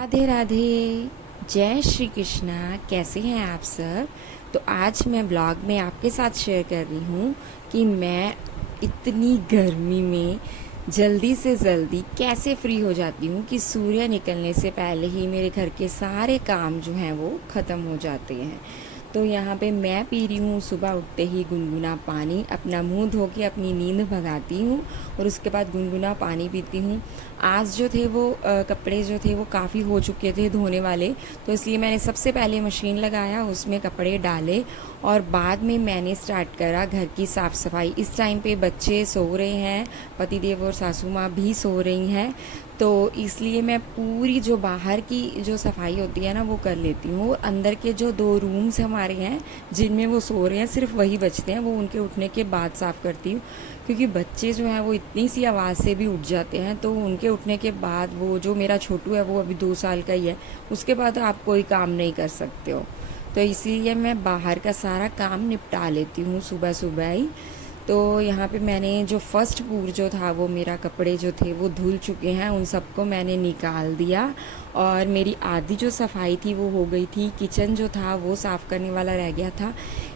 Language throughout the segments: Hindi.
राधे राधे। जय श्री कृष्णा। कैसे हैं आप सब? तो आज मैं ब्लॉग में आपके साथ शेयर कर रही हूँ कि मैं इतनी गर्मी में जल्दी से जल्दी कैसे फ्री हो जाती हूँ कि सूर्य निकलने से पहले ही मेरे घर के सारे काम जो हैं वो ख़त्म हो जाते हैं। तो यहाँ पे मैं पी रही हूँ सुबह उठते ही गुनगुना पानी, अपना मुंह धो के अपनी नींद भगाती हूँ और उसके बाद गुनगुना पानी पीती हूँ। आज जो थे वो कपड़े जो थे वो काफ़ी हो चुके थे धोने वाले, तो इसलिए मैंने सबसे पहले मशीन लगाया, उसमें कपड़े डाले और बाद में मैंने स्टार्ट करा घर की साफ़ सफाई। इस टाइम पे बच्चे सो रहे हैं, पतिदेव और सासू माँ भी सो रही हैं, तो इसलिए मैं पूरी जो बाहर की जो सफाई होती है ना वो कर लेती हूँ। और अंदर के जो 2 रूम्स हमारे हैं जिनमें वो सो रहे हैं सिर्फ वही बचते हैं, वो उनके उठने के बाद साफ़ करती हूँ, क्योंकि बच्चे जो हैं वो इतनी सी आवाज़ से भी उठ जाते हैं। तो उनके उठने के बाद, वो जो मेरा छोटू है वो अभी 2 साल का ही है, उसके बाद आप कोई काम नहीं कर सकते हो, तो इसीलिए मैं बाहर का सारा काम निपटा लेती हूँ सुबह सुबह ही। तो यहाँ पे मैंने जो फर्स्ट पूर जो था वो मेरा कपड़े जो थे वो धुल चुके हैं, उन सबको मैंने निकाल दिया और मेरी आधी जो सफाई थी वो हो गई थी। किचन जो था वो साफ़ करने वाला रह गया था।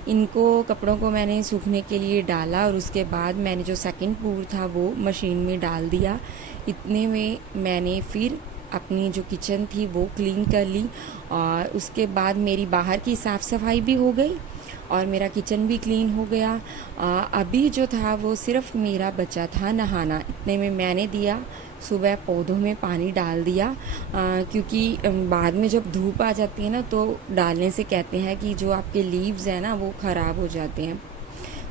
इनको कपड़ों को मैंने सूखने के लिए डाला और उसके बाद मैंने जो सेकंड पूर था वो मशीन में डाल दिया। इतने में मैंने फिर अपनी जो किचन थी वो क्लीन कर ली और उसके बाद मेरी बाहर की साफ़ सफाई भी हो गई और मेरा किचन भी क्लीन हो गया। अभी जो था वो सिर्फ मेरा बचा था नहाना। इतने में मैंने दिया सुबह पौधों में पानी डाल दिया, क्योंकि बाद में जब धूप आ जाती है ना तो डालने से कहते हैं कि जो आपके लीव्स हैं ना वो ख़राब हो जाते हैं।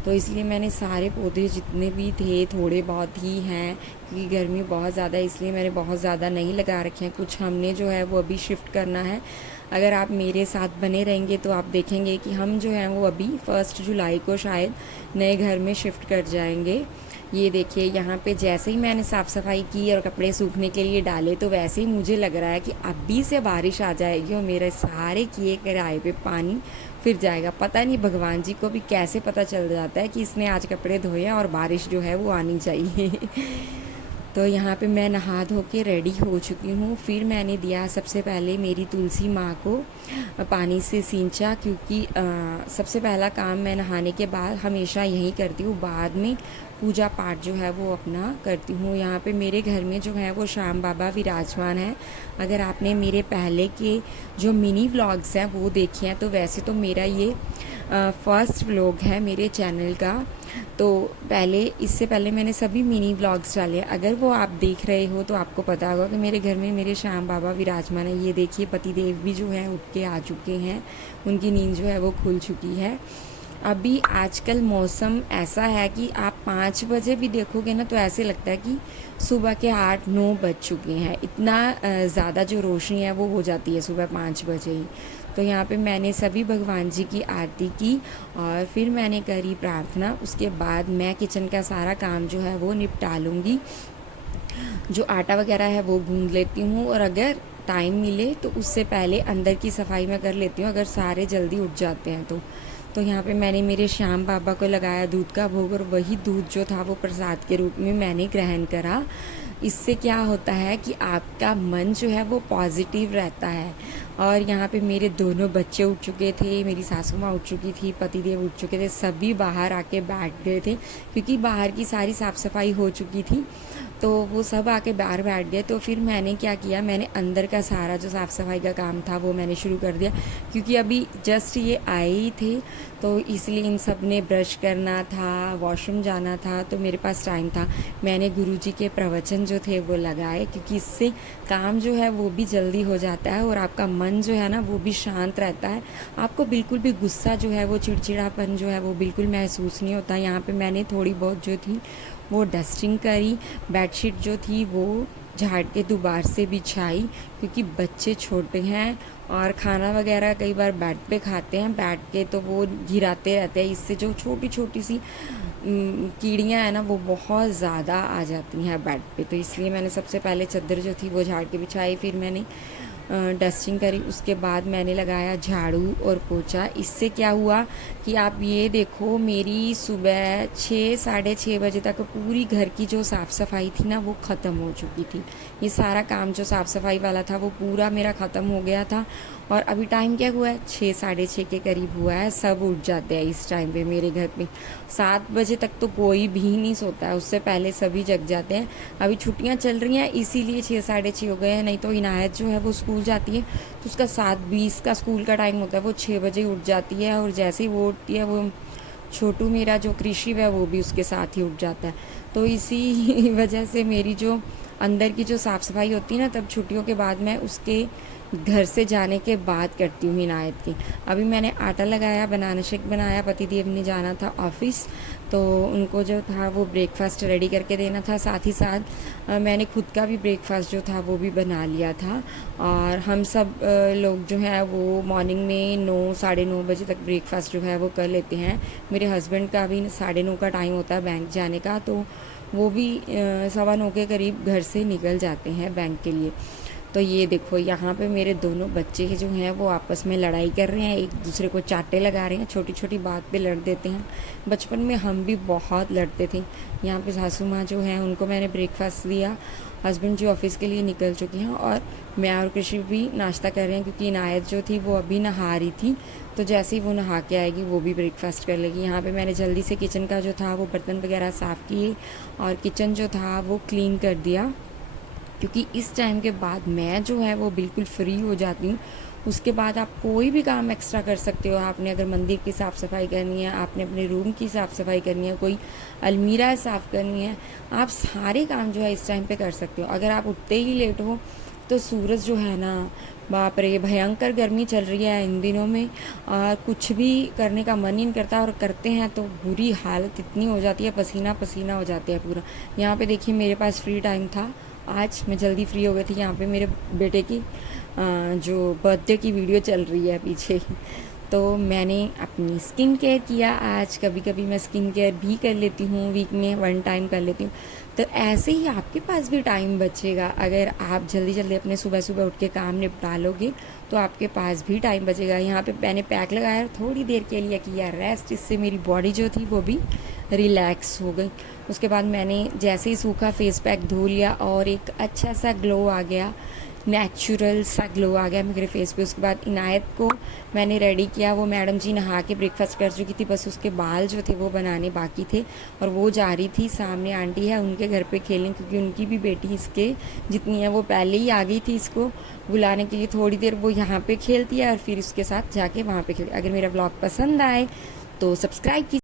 तो इसलिए मैंने सारे पौधे जितने भी थे, थोड़े बहुत ही हैं क्योंकि गर्मी बहुत ज़्यादा है, इसलिए मैंने बहुत ज़्यादा नहीं लगा रखे हैं। कुछ हमने जो है वो अभी शिफ्ट करना है। अगर आप मेरे साथ बने रहेंगे तो आप देखेंगे कि हम जो हैं वो अभी 1 जुलाई को शायद नए घर में शिफ्ट कर जाएंगे। ये देखिए, यहाँ पे जैसे ही मैंने साफ़ सफाई की और कपड़े सूखने के लिए डाले तो वैसे ही मुझे लग रहा है कि अभी से बारिश आ जाएगी और मेरे सारे किए किराए पे पानी फिर जाएगा। पता नहीं भगवान जी को भी कैसे पता चल जाता है कि इसने आज कपड़े धोए और बारिश जो है वो आनी चाहिए। तो यहाँ पे मैं नहा धो के रेडी हो चुकी हूँ। फिर मैंने दिया सबसे पहले मेरी तुलसी माँ को पानी से सींचा, क्योंकि सबसे पहला काम मैं नहाने के बाद हमेशा यही करती हूँ, बाद में पूजा पाठ जो है वो अपना करती हूँ। यहाँ पे मेरे घर में जो है वो श्याम बाबा विराजमान है। अगर आपने मेरे पहले के जो मिनी व्लॉग्स हैं वो देखे हैं तो वैसे तो मेरा ये फर्स्ट व्लॉग है मेरे चैनल का। तो इससे पहले मैंने सभी मिनी व्लॉग्स डाले हैं, अगर वो आप देख रहे हो तो आपको पता होगा कि मेरे घर में मेरे श्याम बाबा विराजमान है। ये देखिए, पतिदेव भी जो है उठ के आ चुके हैं, उनकी नींद जो है वो खुल चुकी है। अभी आजकल मौसम ऐसा है कि आप 5 बजे भी देखोगे ना तो ऐसे लगता है कि सुबह के 8-9 बज चुके हैं। इतना ज़्यादा जो रोशनी है वो हो जाती है सुबह 5 बजे ही। तो यहाँ पे मैंने सभी भगवान जी की आरती की और फिर मैंने करी प्रार्थना। उसके बाद मैं किचन का सारा काम जो है वो निपटा लूँगी। जो आटा वगैरह है वो गूंद लेती हूँ और अगर टाइम मिले तो उससे पहले अंदर की सफाई मैं कर लेती हूँ, अगर सारे जल्दी उठ जाते हैं तो यहाँ पे मैंने मेरे श्याम बाबा को लगाया दूध का भोग और वही दूध जो था वो प्रसाद के रूप में मैंने ग्रहण करा। इससे क्या होता है कि आपका मन जो है वो पॉजिटिव रहता है। और यहाँ पे मेरे दोनों बच्चे उठ चुके थे, मेरी सासू माँ उठ चुकी थी, पतिदेव उठ चुके थे, सभी बाहर आके बैठ गए थे क्योंकि बाहर की सारी साफ़ सफाई हो चुकी थी। तो वो सब आके बाहर बैठ गए। तो फिर मैंने क्या किया, मैंने अंदर का सारा जो साफ़ सफाई का काम था वो मैंने शुरू कर दिया, क्योंकि अभी जस्ट ये आए ही थे तो इसलिए इन सब ने ब्रश करना था, वॉशरूम जाना था, तो मेरे पास टाइम था। मैंने गुरुजी के प्रवचन जो थे वो लगाए, क्योंकि इससे काम जो है वो भी जल्दी हो जाता है और आपका मन जो है ना वो भी शांत रहता है। आपको बिल्कुल भी गुस्सा जो है वो, चिड़चिड़ापन जो है वो बिल्कुल महसूस नहीं होता। यहाँ पे मैंने थोड़ी बहुत जो थी वो डस्टिंग करी, बेडशीट जो थी वो झाड़ के दोबारा से बिछाई, क्योंकि बच्चे छोटे हैं और खाना वगैरह कई बार बेड पे खाते हैं बैठ के, तो वो गिराते रहते हैं। इससे जो छोटी छोटी सी कीड़ियाँ हैं ना वो बहुत ज़्यादा आ जाती हैं बेड पे। तो इसलिए मैंने सबसे पहले चादर जो थी वो झाड़ के बिछाई, फिर मैंने डस्टिंग करी, उसके बाद मैंने लगाया झाड़ू और पोछा। इससे क्या हुआ कि आप ये देखो, मेरी सुबह 6 साढ़े 6 बजे तक पूरी घर की जो साफ़ सफाई थी ना वो ख़त्म हो चुकी थी। ये सारा काम जो साफ़ सफाई वाला था वो पूरा मेरा ख़त्म हो गया था। और अभी टाइम क्या हुआ है, 6 साढ़े 6 के करीब हुआ है। सब उठ जाते हैं इस टाइम पे मेरे घर पे। 7 बजे तक तो कोई भी नहीं सोता है, उससे पहले सभी जग जाते हैं। अभी छुट्टियां चल रही हैं इसीलिए 6 साढ़े 6 हो गए हैं, नहीं तो इनायत जो है वो स्कूल जाती है तो उसका 7:20 का स्कूल का टाइम होता है, वो 6 बजे उठ जाती है। और जैसे ही वो उठती है, वो छोटू मेरा जो कृषि है वो भी उसके साथ ही उठ जाता है। तो इसी वजह से मेरी जो अंदर की जो साफ़ सफाई होती है ना, तब छुट्टियों के बाद मैं उसके घर से जाने के बाद करती हूँ इनायत की। अभी मैंने आटा लगाया, बनाना शेक बनाया, पति देव ने जाना था ऑफिस, तो उनको जो था वो ब्रेकफास्ट रेडी करके देना था। साथ ही साथ मैंने खुद का भी ब्रेकफास्ट जो था वो भी बना लिया था। और हम सब लोग जो है वो मॉर्निंग में 9 साढ़े 9 बजे तक ब्रेकफास्ट जो है वो कर लेते हैं। मेरे हस्बैंड का भी 9:30 का टाइम होता है बैंक जाने का, तो वो भी 9:15 के करीब घर से निकल जाते हैं बैंक के लिए। तो ये देखो यहाँ पे मेरे दोनों बच्चे जो हैं वो आपस में लड़ाई कर रहे हैं, एक दूसरे को चाटे लगा रहे हैं, छोटी छोटी बात पे लड़ देते हैं। बचपन में हम भी बहुत लड़ते थे। यहाँ पे सासू माँ जो हैं उनको मैंने ब्रेकफास्ट दिया, हस्बैंड जो ऑफिस के लिए निकल चुके हैं, और मैं और कृषि भी नाश्ता कर रहे हैं क्योंकि इनायत जो थी वो अभी नहा रही थी, तो जैसे ही वो नहा के आएगी वो भी ब्रेकफास्ट कर लेगी। यहाँ पे मैंने जल्दी से किचन का जो था वो बर्तन वगैरह साफ़ किए और किचन जो था वो क्लीन कर दिया, क्योंकि इस टाइम के बाद मैं जो है वो बिल्कुल फ्री हो जाती हूँ। उसके बाद आप कोई भी काम एक्स्ट्रा कर सकते हो। आपने अगर मंदिर की साफ़ सफाई करनी है, आपने अपने रूम की साफ़ सफाई करनी है, कोई अलमीरा साफ़ करनी है, आप सारे काम जो है इस टाइम पे कर सकते हो। अगर आप उठते ही लेट हो तो सूरज जो है ना, बाप रे, भयंकर गर्मी चल रही है इन दिनों में, और कुछ भी करने का मन ही नहीं करता, और करते हैं तो बुरी हालत इतनी हो जाती है, पसीना पसीना हो जाते हैं पूरा। यहाँ पे देखिए मेरे पास फ्री टाइम था, आज मैं जल्दी फ्री हो गई थी। यहाँ पे मेरे बेटे की जो बर्थडे की वीडियो चल रही है पीछे, तो मैंने अपनी स्किन केयर किया आज। कभी कभी मैं स्किन केयर भी कर लेती हूँ, वीक में 1 टाइम कर लेती हूँ। तो ऐसे ही आपके पास भी टाइम बचेगा, अगर आप जल्दी जल्दी अपने सुबह सुबह उठ के काम निपटा लोगे तो आपके पास भी टाइम बचेगा। यहाँ पे मैंने पैक लगाया, थोड़ी देर के लिए किया रेस्ट, इससे मेरी बॉडी जो थी वो भी रिलैक्स हो गई। उसके बाद मैंने जैसे ही सूखा फेस पैक धो लिया और एक अच्छा सा ग्लो आ गया, नेचुरल सा ग्लो आ गया मेरे फेस पे। उसके बाद इनायत को मैंने रेडी किया, वो मैडम जी नहा के ब्रेकफास्ट कर चुकी थी, बस उसके बाल जो थे वो बनाने बाकी थे, और वो जा रही थी सामने आंटी है उनके घर पे खेलने, क्योंकि उनकी भी बेटी इसके जितनी है वो पहले ही आ गई थी इसको बुलाने के लिए। थोड़ी देर वो यहाँ पे खेलती है और फिर उसके साथ जाके वहाँ पे खेलती है। अगर मेरा ब्लॉग पसंद आए तो सब्सक्राइब कीजिए।